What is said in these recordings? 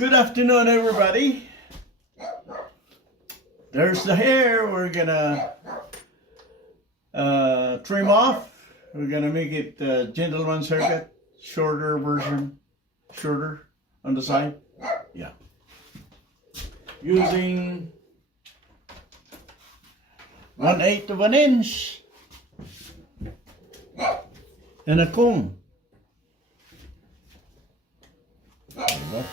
Good afternoon, everybody. There's the hair. We're gonna trim off. We're gonna make it gentleman's haircut, shorter version, shorter on the side. Yeah. Using 1/8 of an inch and a comb. There you go.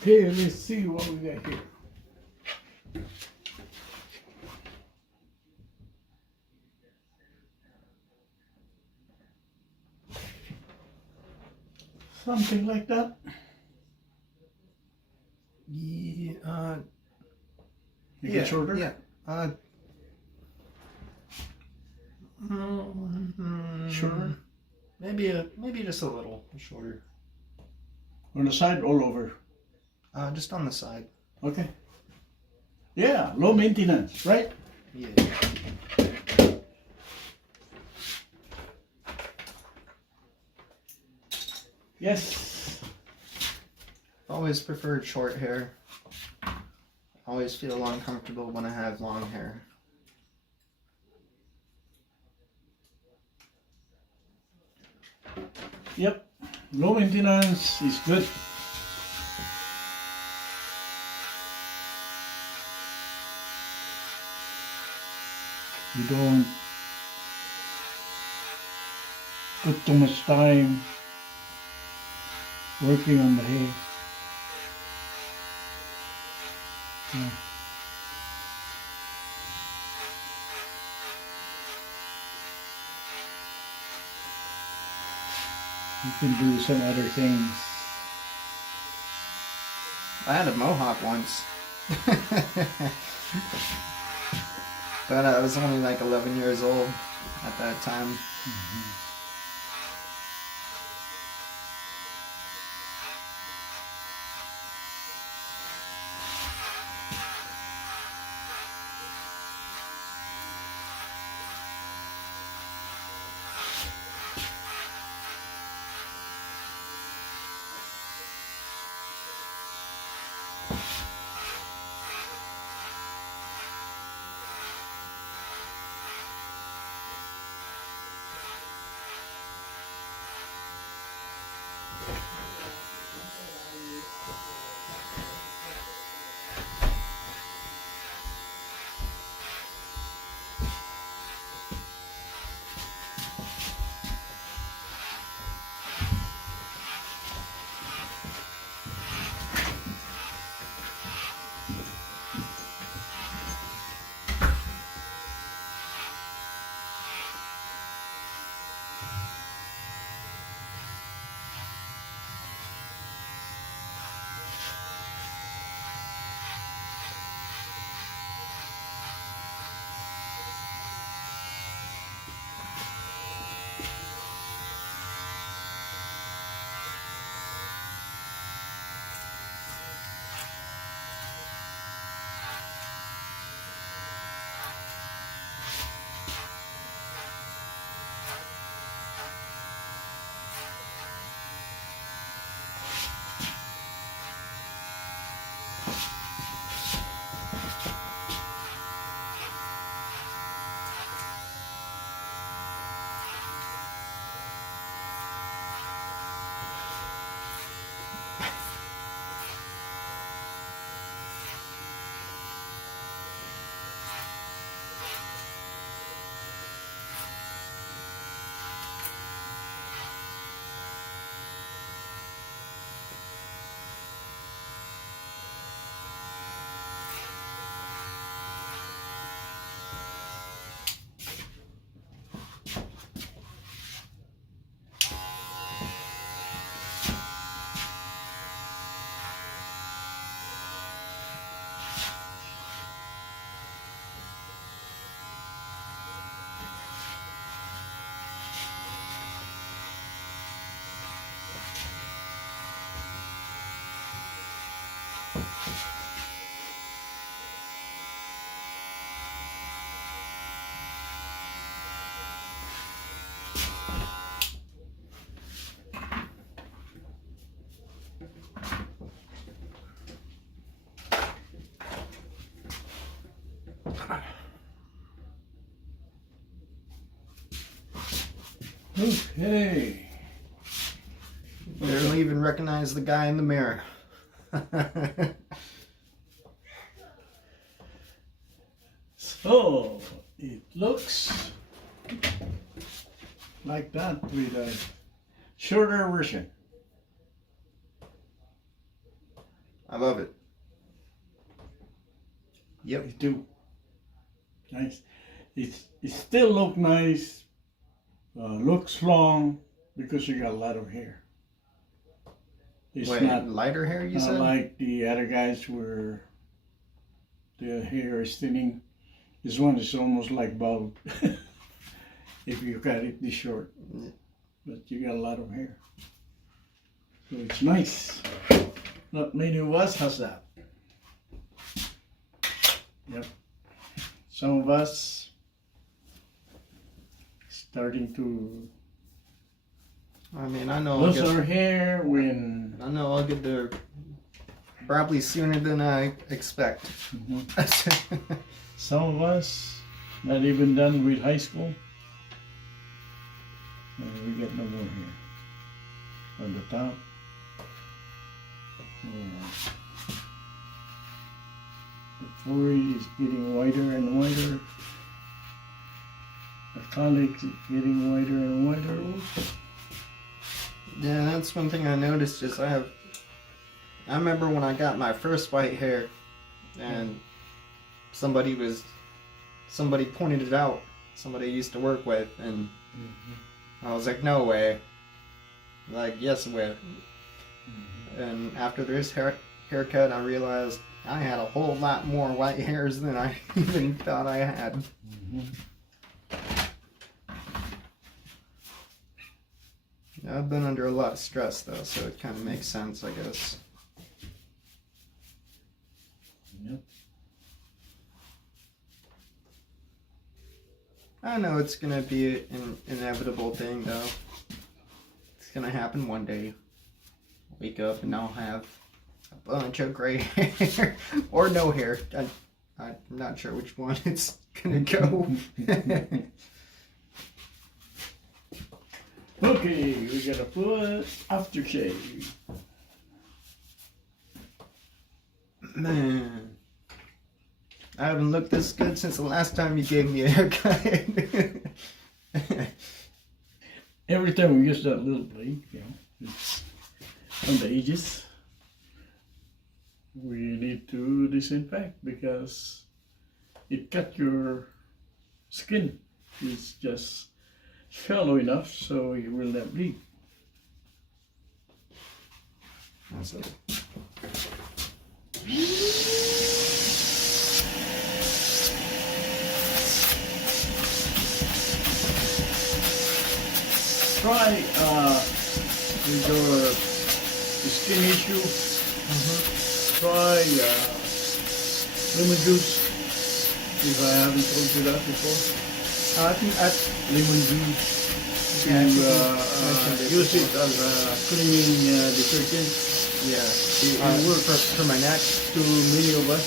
Okay, let's see what we got here. Something like that. Yeah, Make it shorter. yeah. Shorter. Maybe just a little shorter. On the side, all over. Just on the side. Okay. Yeah, low maintenance, right? Yeah. Yes. Always preferred short hair. Always feel uncomfortable when I have long hair. Yep. Low maintenance is good. You don't put too much time working on the hair. Yeah. You can do some other things. I had a mohawk once. But I was only like 11 years old at that time. Okay. Barely even recognize the guy in the mirror. So it looks like that with a shorter version. I love it. Yep. It do. Nice. It still look nice. Looks long because you got a lot of hair. It's Wait, not lighter hair, you not said? like the other guys where the hair is thinning. This one is almost like bald if you cut it this short. But you got a lot of hair. So it's nice. Not many of us has that. Yep. Some of us starting to I mean, I know I'll lose get, our hair when I know I'll get there probably sooner than I expect. some of us not even done with high school. And we get no more hair on the top. Yeah. The forehead is getting wider and wider. The colic is getting wider and wider. Yeah, that's one thing I noticed is I remember when I got my first white hair and somebody pointed it out, somebody I used to work with, and I was like, no way. Like, yes way. And after this haircut, I realized I had a whole lot more white hairs than I even thought I had. I've been under a lot of stress though, so it kind of makes sense, I guess. Yep. I know it's gonna be an inevitable thing though. It's gonna happen one day. Wake up and I'll have a bunch of gray hair or no hair. I'm not sure which one it's gonna go. Okay, we gotta put aftershave. Man, I haven't looked this good since the last time you gave me a haircut. Every time we use that little blade, you know, it's on the edges. We need to disinfect because it cut your skin. It's just shallow enough so you will not bleed. So, Try with your skin issue. Try lemon juice. If I haven't told you that before, I think lemon juice. To Yeah, I think you mentioned it use it before. as a cleaning detergent. yeah, It works for my neck. to many of us.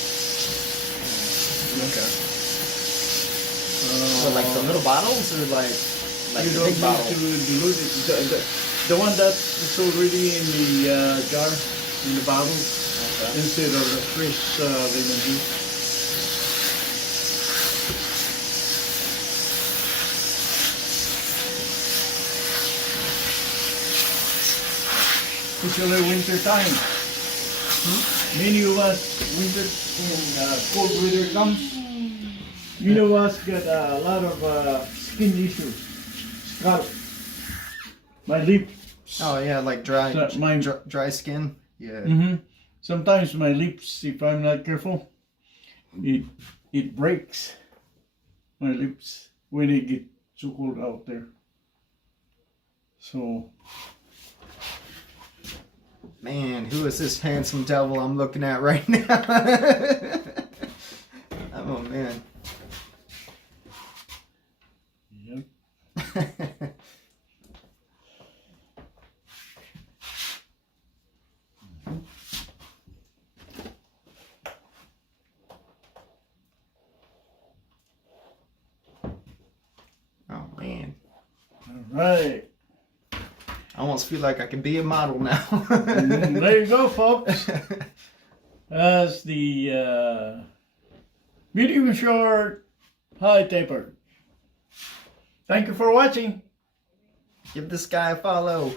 Okay. Uh, So like the little bottles or like you the don't big need bottle? to dilute it. The one that is already in the jar, in the bottle, Okay. instead of the fresh lemon juice. Especially winter time. Many of us, winter when cold weather comes, many of us get a lot of skin issues. Scalp, my lips. Oh yeah, like dry, So mine- dry skin. Yeah. Sometimes my lips, if I'm not careful, it breaks. My lips when it get too cold out there. So Man, who is this handsome devil I'm looking at right now? Oh man. yep. Oh man. All right. I almost feel like I could be a model now. There you go, folks. That's the medium short, high taper. Thank you for watching. Give this guy a follow.